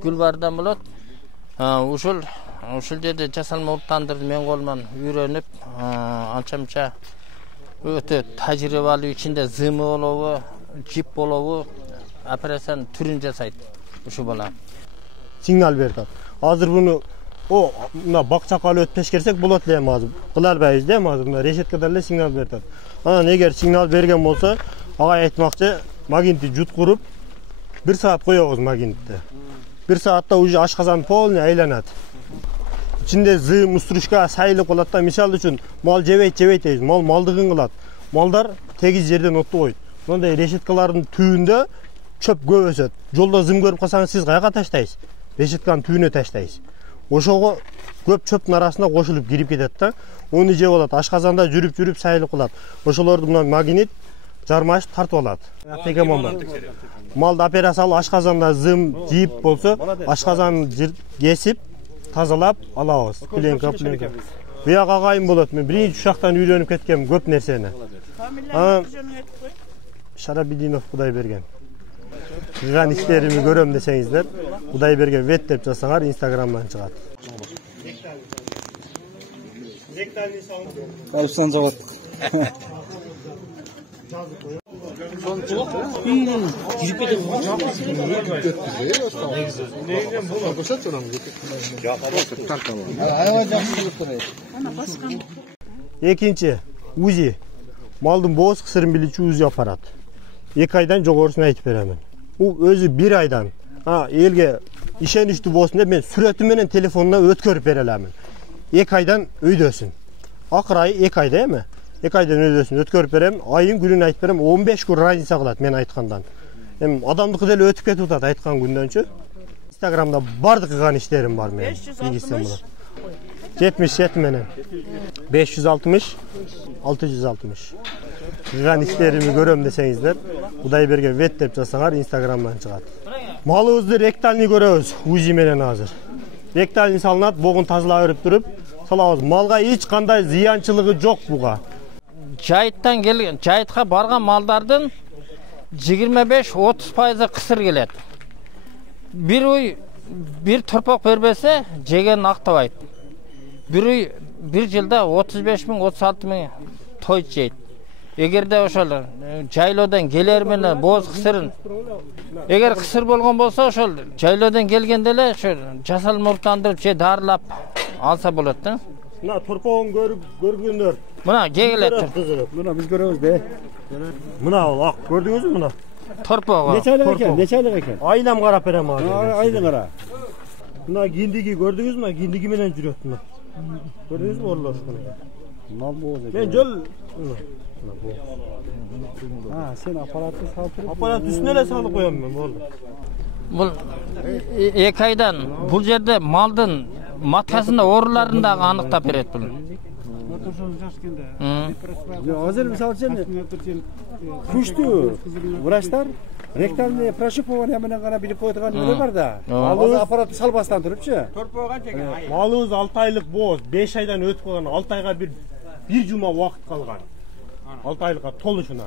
Gülbardan bulat. Uşul жерде жасалма ұрттандырды мен қолыман үйреніп, анша-мұнша өте тәжірибелі içinde зымы болуы, жип болуы, операцияның түрін жасайды. Ушу бала. Signal berdi. Hazır bunu o bakçakalı ötpeş kersek bulat leyem azı. Kılarbayız değil mi azı? Reşetkadarla signal berdi. Ana eğer signal bergen bolsa, ağa aytmakçı magneti jut kurup 1 saat koyuyoruz magnette. 1 saatte ucu aşkazan polni aylanat. İçinde zım, usturuşka, sayılık olat da misal üçün mal ceveyt deyiz. Mal maldığın kılat. Maldar tegiz yerden ottu koydu. Onday reşetkaların tüyünde çöp göp ösöt. Jolda zım görüp kalsanız siz kayga taştayız. Reşetkanın tüyüne taştayız. Oşoğu köp çöpün arasında koşulup girip kedet da. Onu jep olat. Aşkazanda жүрүп sayılık olat. Oşolordu bundan magnet jarmaşıp tartıp olat. Malda operatsiyalı aşkazanda zım, jip bolsa, aşkazanı kesip тазалап алабыз. Пленка. Буяк агайым болот. Мен биринчи ушактан үйрөнүп кеткем көп нерсени. Шарабидинов Кудайберген. Кылган иштерими көрөм десеңиздер, Кудайберген вет деп жазсаңар Инстаграмдан чыгат. Кайсан завод. Экинчи УЗИ. Малдын бооз кысырын билүүчү УЗИ аппарат. 2 айдан жогорусун айтып беремин. Бул өзү 1 айдан. Элге ишеничтүү болсун деп мен сүрөтү менен телефонуна өткөрүп бере аламын. 2 айдан өйдөсүн. Акыр айы 2 айда эми? 2 aydan ödösün ötkörüp berem, ayın gününü aytып берем, 15 gün разница кылат мен айткандан. Эми адамдыкы деле өтүп кетип атат айткан күндөнчү. Instagramda бардык кылган иштерим бар менин. 77 менен. 560 660. Кылган иштерими көрөм десеңиздер, Кудайберген вет деп жазсаңар Instagramдан чыгат. Малыбызды ректальный көрөбүз, УЗИ менен азыр. Ректальный салынат, богун тазалап берип туруп, салабыз. Малга эч кандай зыянчылыгы жок буга. Жайыттан келген, жайытқа барған малдардың 25-30% қысыр келеді. Bir uy bir torpaq бербесе, жеген ақтабайды. Bir uy bir жылда 35 000, 36 000 той жейді. Егерде ошол жайлоодон келер менен боз кысырын, эгер кысыр болгон болсо ошол жайлоодон келгенде эле ошо жасалма уртандырып же дарылап алса болот да. Мына торпогун көргөндөр. Мына кегелет. Мына биз көрөбүз да. Мына ак көрдүңүзбү мына? Торпогу. Нече айлык экен? Айнам карап берем азыр. Айлык кара. Мына киндиги көрдүңүзбү? Киндиги менен жүрөт мына. Көрдүңүзбү орлошкун? Мал бооз экен. Мен жол сен аппаратты салып туруп. Аппарат үстүнө эле салып коём мен, болду. Бул 2 айдан бул жерде малдын маткасында ооруларын дагы аныктап берет бул. Азыр мисалы үчүн күчтүү врачтар ректальный прошипование менен гана билип кое турган нелер бар да. Ал аппаратты салбастан турупчу. Малыбыз 6 айлык бооз, 5 айдан өтүп калган, 6 айга бир жума убакыт калган. 6 айлыкка толушуна.